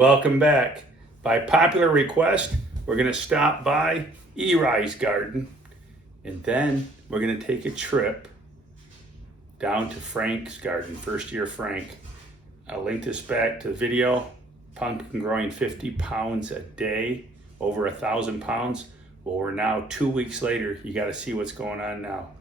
Welcome back. By popular request, we're going to stop by Eris garden and then we're going to take a trip down to Frank's garden, first year Frank. I'll link this back to the video. Pumpkin growing 50 pounds a day, over 1,000 pounds. Well, we're now 2 weeks later. You got to see what's going on now.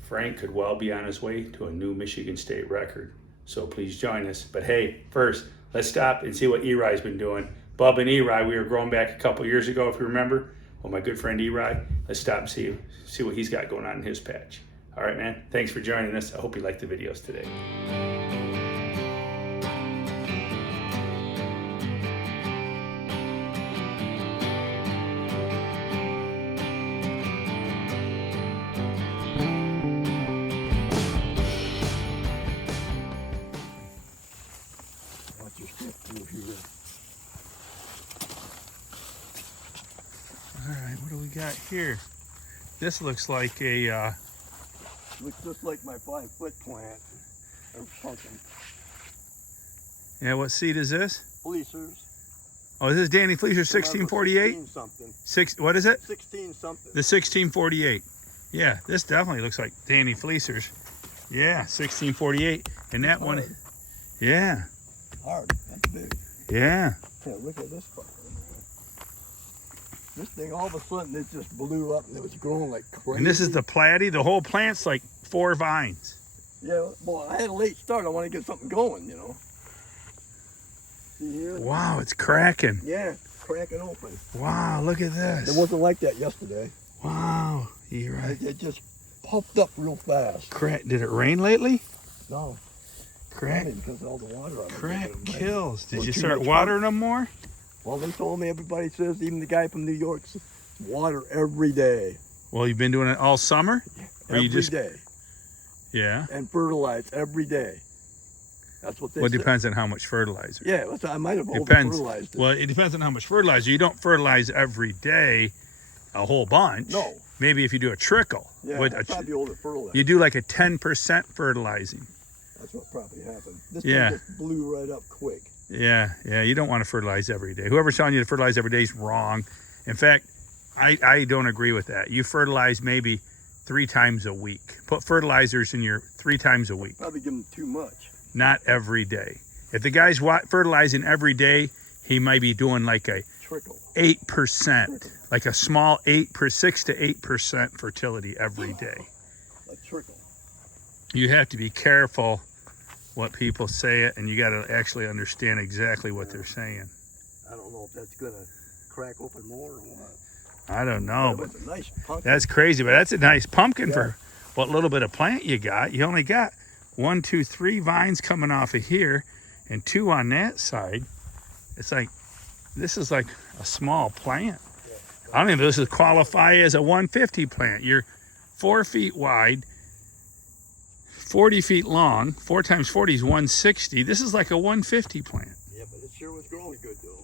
Frank could well be on his way to a new Michigan State record. So please join us. But hey, first, let's stop and see what Eri's been doing. Bubba and Eri, we were growing back a couple years ago, if you remember. Well, my good friend Eri, let's stop and see what he's got going on in his patch. All right, man. Thanks for joining us. I hope you like the videos today. All right, what do we got here? This looks like a Looks just like my 5-foot plant or pumpkin. Yeah, what seed is this? Fleecers. Oh, this is Danny Fleecer 1648? 16 something. What is it? 16 something. The 1648. Yeah, this definitely looks like Danny Fleecers. Yeah, 1648. And that one, yeah. Hard. That's big. Yeah. Yeah, look at this fucker. This thing all of a sudden it just blew up and it was growing like crazy. And this is the platy. The whole plant's like 4 vines. Yeah, well, I had a late start. I want to get something going, you know. See here? Wow, it's cracking. Yeah, cracking open. Wow, look at this. It wasn't like that yesterday. Wow, you're right. It just popped up real fast. Crack. Did it rain lately? No. Crack. Because of all the water on it. Crack kills. Did Well, you too start much watering them more? Well, they told me, everybody says, even the guy from New York, says, water every day. Well, you've been doing it all summer? Or Every you just, day. Yeah. And fertilize every day. That's what they Well, it said. depends on how much fertilizer. Yeah, I might have Depends. over-fertilized it. Well, it depends on how much fertilizer. You don't fertilize every day a whole bunch. No. Maybe if you do a trickle. Yeah, With I probably over-fertilized. you do like a 10% fertilizing. That's what probably happened. This Yeah. thing just blew right up quick. Yeah, you don't want to fertilize every day. Whoever's telling you to fertilize every day is wrong. In fact, I don't agree with that. You fertilize maybe 3 times a week. Put fertilizers in your 3 times a week. Probably give them too much. Not every day. If the guy's fertilizing every day, he might be doing like a Trickle. 8%, like a small 6 to 8% fertility every day. A trickle. You have to be careful what people say it, and you got to actually understand exactly what they're saying. I don't know if that's going to crack open more or what. I don't know, But but it's a nice pumpkin. that's crazy. But that's a nice pumpkin for what little bit of plant you got. You only got 1, 2, 3 vines coming off of here and 2 on that side. It's like, this is like a small plant. I don't even know if this would qualify as a 150 plant. You're 4 feet wide, 40 feet long. 4 times 40 is 160. This is like a 150 plant. Yeah, but it sure was growing good, though.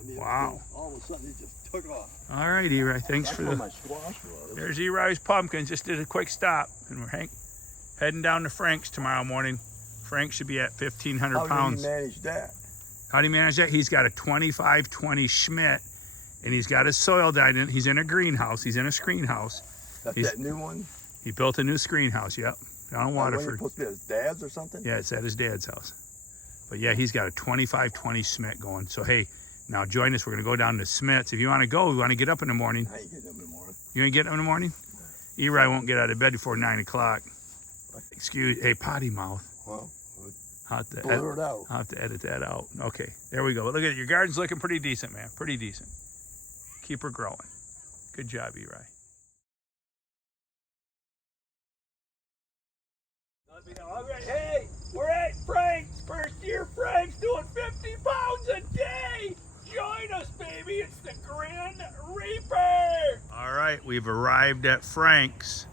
I mean, Wow. All of a sudden, it just took off. All right, Eri. Thanks That's for where the... my squash was. There's Eri's pumpkins. Just did a quick stop. And we're heading down to Frank's tomorrow morning. Frank should be at 1,500 How pounds. do you manage that? How do you manage that? He's got a 25-20 Schmidt, and he's got his soil dyed in. He's in a greenhouse. He's in a screen house. That's He's- that new one? He built a new screen house. Yep. Down in When Waterford. you're supposed to be at his dad's or something? Yeah, it's at his dad's house. But yeah, he's got a 25-20 Schmidt going. So hey, now join us. We're gonna go down to Smith's. If you want to go, we want to get up in the morning. I ain't getting up in the morning. You gonna get up in the morning? Eri won't get out of bed before 9 o'clock. Hey, potty mouth. Well, I'll have to blur it out. I'll have to edit that out. Okay, there we go. But look at it. Your garden's looking pretty decent, man. Pretty decent. Keep her growing. Good job, Eri. All right, hey, we're at Frank's. First year Frank's doing 50 pounds a day. Join us, baby. It's the Grand Reaper. All right, we've arrived at Frank's.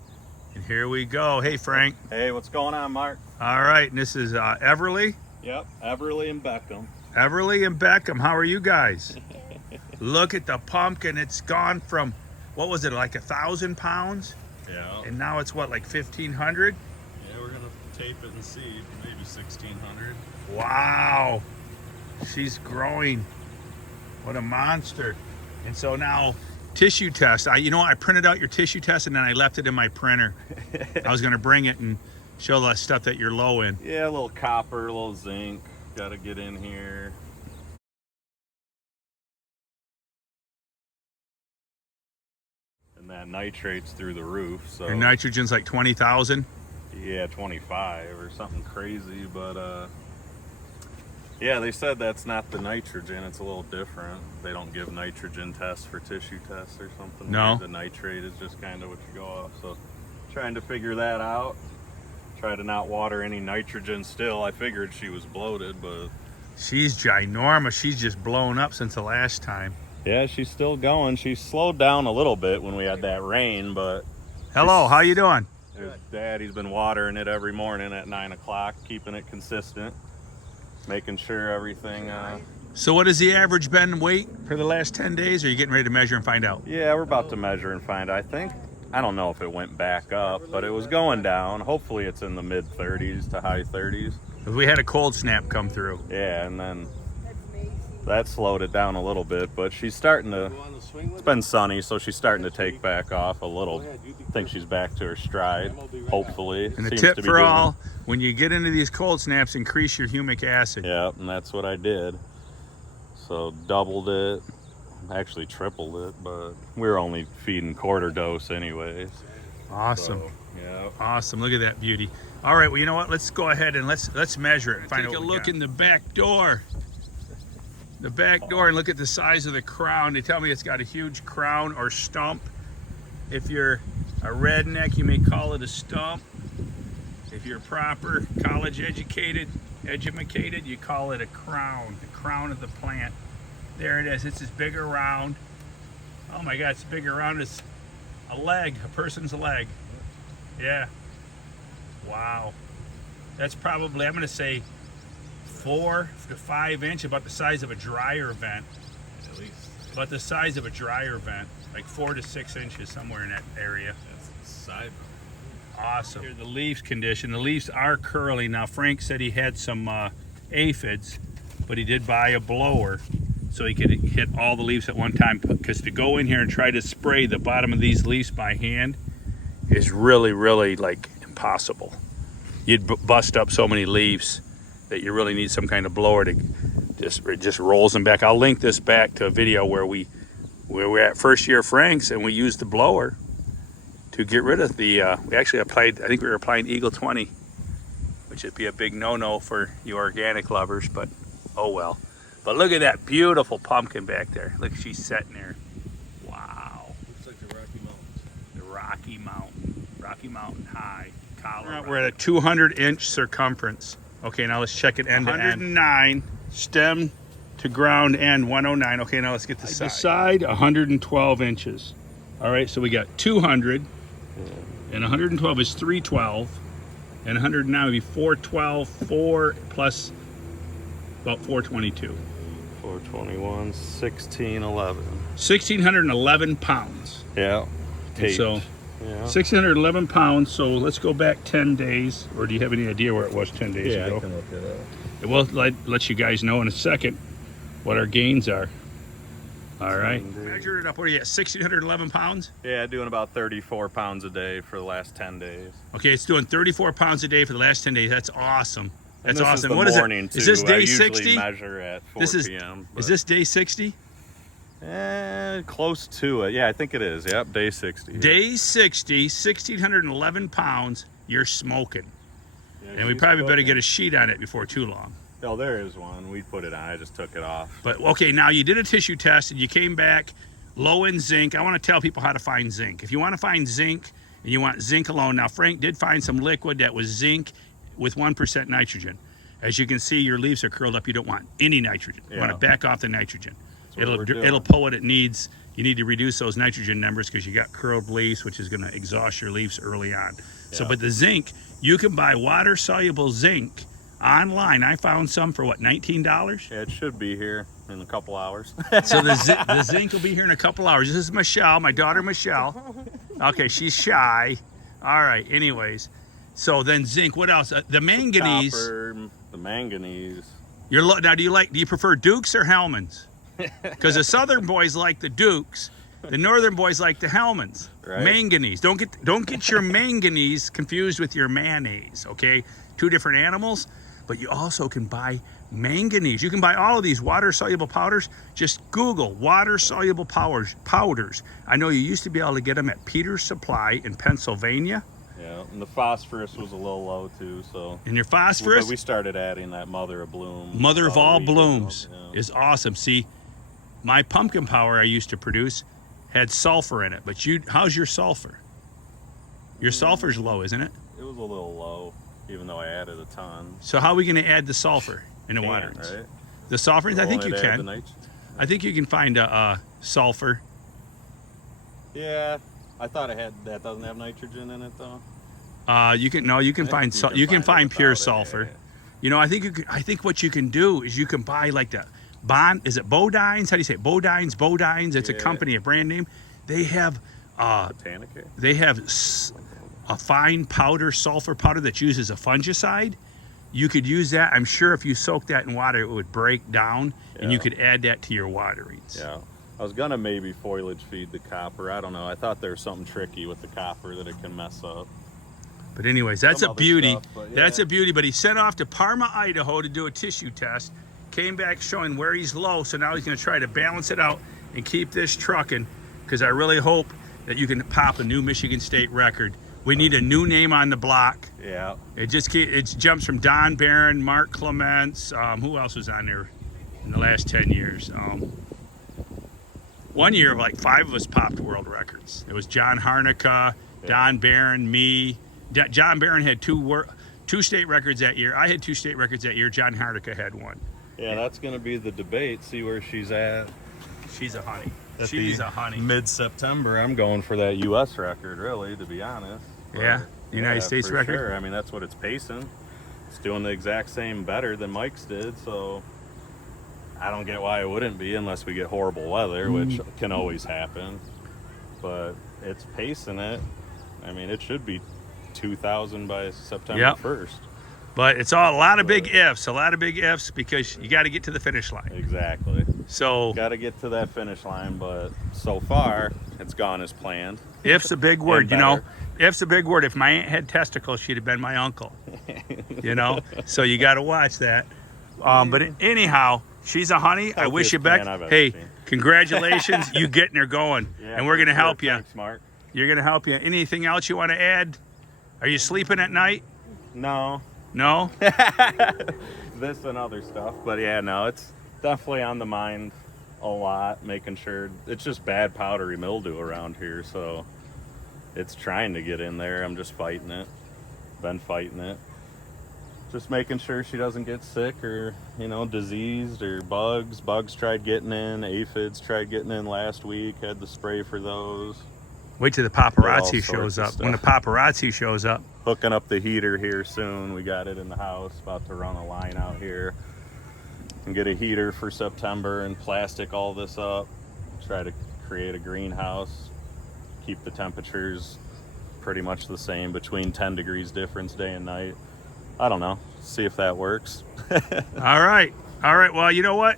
And here we go. Hey, Frank. Hey, what's going on, Mark? All right, and this is Everly. Yep, Everly and Beckham. Everly and Beckham, how are you guys? Look at the pumpkin. It's gone from, what was it, like 1,000 pounds? Yeah. And now it's what, like 1,500? Yeah, we're gonna tape it and see, maybe 1,600. Wow. She's growing. What a monster. And so now, tissue test. I printed out your tissue test and then I left it in my printer. I was going to bring it and show the stuff that you're low in. Yeah, a little copper, a little zinc. Got to get in here. And that nitrate's through the roof. So Your nitrogen's like 20,000. yeah, 25 or something crazy. But yeah, they said that's not the nitrogen. It's a little different. They don't give nitrogen tests for tissue tests or something. No. The nitrate is just kind of what you go off. So trying to figure that out. Try to not water any nitrogen still. I figured she was bloated, but She's ginormous. She's just blown up since the last time. yeah, she's still going. She slowed down a little bit when we had that rain, but Hello, how you doing? Daddy's been watering it every morning at 9 o'clock, keeping it consistent, making sure everything. So what has the average been weight for the last 10 days? Or are you getting ready to measure and find out? Yeah, we're about to measure and find. I don't know if it went back up, but it was going down. Hopefully it's in the mid 30s to high 30s. We had a cold snap come through. Yeah, and then that slowed it down a little bit, but she's starting to, it's been sunny, so she's starting to take back off a little. I think she's back to her stride, hopefully. And the Seems tip to be for doing it. all, when you get into these cold snaps, increase your humic acid. Yeah, and that's what I did. So doubled it, actually tripled it, but we were only feeding quarter dose anyways. Awesome. So, yeah. Awesome. Look at that beauty. All right, well, you know what? Let's go ahead and let's measure it and find out. Take a look in the back door. The back door, and look at the size of the crown. They tell me it's got a huge crown or stump. If you're a redneck, you may call it a stump. If you're proper college educated, you call it a crown, the crown of the plant. There it is. It's as big around. Oh my God, it's big around as a leg, a person's leg. Yeah. Wow. That's probably, I'm going to say 4 to 5 inch, about the size of a dryer vent. At least. About the size of a dryer vent, like 4 to 6 inches, somewhere in that area. That's side. Awesome. Here, the leaves condition. The leaves are curly. Now, Frank said he had some aphids, but he did buy a blower so he could hit all the leaves at one time. Because to go in here and try to spray the bottom of these leaves by hand is really, really like impossible. You'd bust up so many leaves that you really need some kind of blower to just rolls them back. I'll link this back to a video where we're at first year Frank's and we used the blower to get rid of the, we actually applied, I think we were applying Eagle 20, which would be a big no-no for you organic lovers, but oh well. But look at that beautiful pumpkin back there. Look, she's sitting there. Wow. Looks like the Rocky Mountains. The Rocky Mountain High, Colorado. We're at a 200-inch circumference. Okay, now let's check it end to end. 109 stem to ground end, 109. Okay, now let's get the side. The side, 112 inches. All right, so we got 200, and 112 is 312, and 109 would be 412, 4 plus about 422. 421, 1611. 1,611 pounds. Yeah. And so, yeah. 1,611 pounds, so let's go back 10 days, or do you have any idea where it was 10 days ago? I can look it up. We'll let you guys know in a second what our gains are. All right. Measure it up. What are you at, 1,611 pounds? Yeah, doing about 34 pounds a day for the last 10 days. Okay, it's doing 34 pounds a day for the last 10 days. That's awesome. And That's this awesome. Is the What is morning it? Too. Is this I day usually 60? Measure at 4 p.m. Is this day 60? Close to it. Yeah, I think it is. Yep, day 60. Yeah. Day 60, 1,611 pounds. You're smoking. Yeah, And we probably better get a sheet on it before too long. Oh, there is one. We put it on. I just took it off. But okay, now you did a tissue test and you came back low in zinc. I want to tell people how to find zinc. If you want to find zinc and you want zinc alone, now Frank did find some liquid that was zinc with 1% nitrogen. As you can see, your leaves are curled up. You don't want any nitrogen. You want to back off the nitrogen. It'll pull what it needs. You need to reduce those nitrogen numbers because you got curled leaves, which is going to exhaust your leaves early on. Yeah. So, but the zinc, you can buy water-soluble zinc online. I found some for what, $19? Yeah, it should be here in a couple hours. So the zinc will be here in a couple hours. This is Michelle, my daughter Michelle. Okay, she's shy. All right, anyways. So then zinc, what else? The manganese. Copper, the manganese. Now, do you prefer Dukes or Hellmans? Because the Southern boys like the Dukes, the Northern boys like the Hellmans. Right. Manganese. Don't get your manganese confused with your mayonnaise. Okay, two different animals. But you also can buy manganese. You can buy all of these water-soluble powders. Just Google water-soluble powders. I know you used to be able to get them at Peter's Supply in Pennsylvania. Yeah, and the phosphorus was a little low too, so. And your phosphorus? But we started adding that mother of bloom. Mother of all blooms Yeah. is awesome. See, my pumpkin power I used to produce had sulfur in it. But how's your sulfur? Your sulfur's low, isn't it? It was a little low, even though I added a ton. So how are we going to add the sulfur in the water? Right? The sulfur, I think you Won't it add can. the nitrogen? I think you can find a sulfur. Yeah, I thought that doesn't have nitrogen in it though. You can find pure sulfur. Yeah. You know, I think what you can do is you can buy like the is it Bodines? How do you say it? Bodines? It's a company, a brand name. They have Botanica? they have a fine powder, sulfur powder that uses a fungicide. You could use that. I'm sure if you soak that in water, it would break down, and you Yeah. could add that to your waterings. Yeah. I was gonna maybe foliage feed the copper. I don't know. I thought there was something tricky with the copper that it can mess up. But anyways, that's Some a other beauty. stuff, but That's yeah. a beauty. But he sent off to Parma, Idaho to do a tissue test. Came back showing where he's low. So now he's going to try to balance it out and keep this trucking. Because I really hope that you can pop a new Michigan State record. We need a new name on the block. Yeah. It jumps from Don Barron, Mark Clements. Who else was on there in the last 10 years? One year, like 5 of us popped world records. It was John Harnica, Don Barron, me. John Barron had two state records that year. I had 2 state records that year. John Harnica had 1. Yeah, that's going to be the debate. See where she's at. She's a honey. At She's the a honey. Mid-September, I'm going for that U.S. record, really, to be honest. Yeah, the United States for record? Sure. I mean, that's what it's pacing. It's doing the exact same better than Mike's did, so I don't get why it wouldn't be unless we get horrible weather, which can always happen. But it's pacing it. I mean, it should be 2,000 by September 1st. But it's a lot of big ifs because you got to get to the finish line. Exactly. So Got to get to that finish line, but so far it's gone as planned. if's a big word, And you know. better. If's a big word. If my aunt had testicles, she'd have been my uncle. You know, so you got to watch that. But anyhow, she's a honey. I wish you back. fan I've ever Hey, seen. congratulations, you getting her going, Yeah, and we're gonna sure. help you. Thanks, Mark. You're gonna help you. Anything else you want to add? Are you sleeping at night? No, No. this and other stuff, but yeah, no, it's definitely on the mind a lot, making sure it's just bad powdery mildew around here, so it's trying to get in there. I'm just fighting it. Been fighting it. Just making sure she doesn't get sick or, diseased or bugs. Bugs tried getting in. Aphids tried getting in last week. Had the spray for those. Wait till the All paparazzi sorts shows of up. When the stuff. paparazzi shows up, Hooking up the heater here soon. We got it in the house. About to run a line out here and get a heater for September and plastic all this up. Try to create a greenhouse. Keep the temperatures pretty much the same, between 10 degrees difference day and night. I don't know. See if that works. All right. Well, you know what?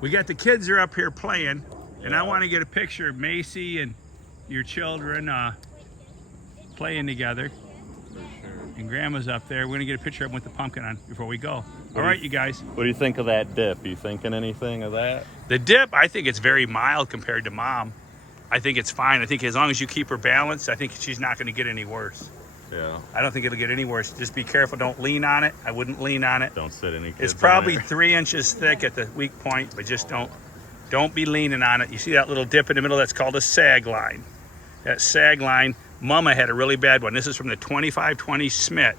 We got the kids are up here playing, and I Yeah. want to get a picture of Macy and your children playing together. For sure. And Grandma's up there. We're gonna get a picture of them with the pumpkin on before we go. All right, you guys. What do you think of that dip? You thinking anything of that? The dip, I think it's very mild compared to Mom. I think it's fine. I think as long as you keep her balanced, I think she's not going to get any worse. Yeah. I don't think it'll get any worse. Just be careful. Don't lean on it. I wouldn't lean on it. Don't sit any kids It's on probably it. 3 inches thick at the weak point, but just don't be leaning on it. You see that little dip in the middle? That's called a sag line. That sag line, Mama had a really bad one. This is from the 2520 Smith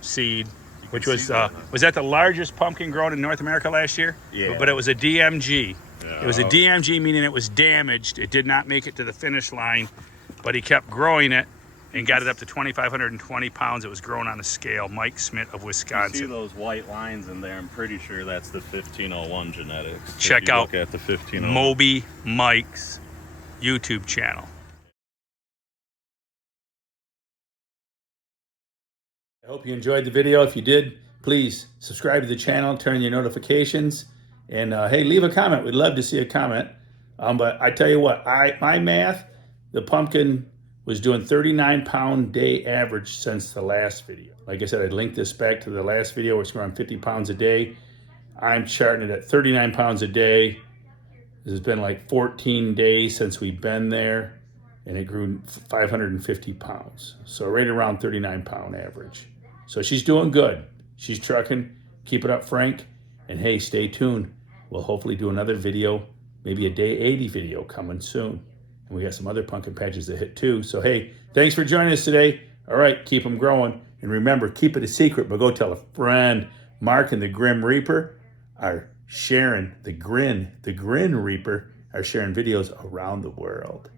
seed, which was see that. was that the largest pumpkin grown in North America last year? Yeah. But it was a DMG. Yeah. It was a DMG, meaning it was damaged. It did not make it to the finish line, but he kept growing it and got it up to 2,520 pounds. It was grown on a scale. Mike Smith of You see Wisconsin. those white lines in there? I'm pretty sure that's the 1501 genetics. Check If you out look at the 1501. Moby Mike's YouTube channel. I hope you enjoyed the video. If you did, please subscribe to the channel, turn your notifications, and hey, leave a comment. We'd love to see a comment. But I tell you what, my math, the pumpkin was doing 39-pound day average since the last video. Like I said, I linked this back to the last video, which is around 50 pounds a day. I'm charting it at 39 pounds a day. This has been like 14 days since we've been there, and it grew 550 pounds. So right around 39-pound average. So she's doing good. She's trucking. Keep it up, Frank. And hey, stay tuned. We'll hopefully do another video, maybe a day 80 video coming soon. And we got some other pumpkin patches to hit too. So hey, thanks for joining us today. All right, keep them growing. And remember, keep it a secret, but go tell a friend. Mark and the Grim Reaper are sharing, the Grin Reaper are sharing videos around the world.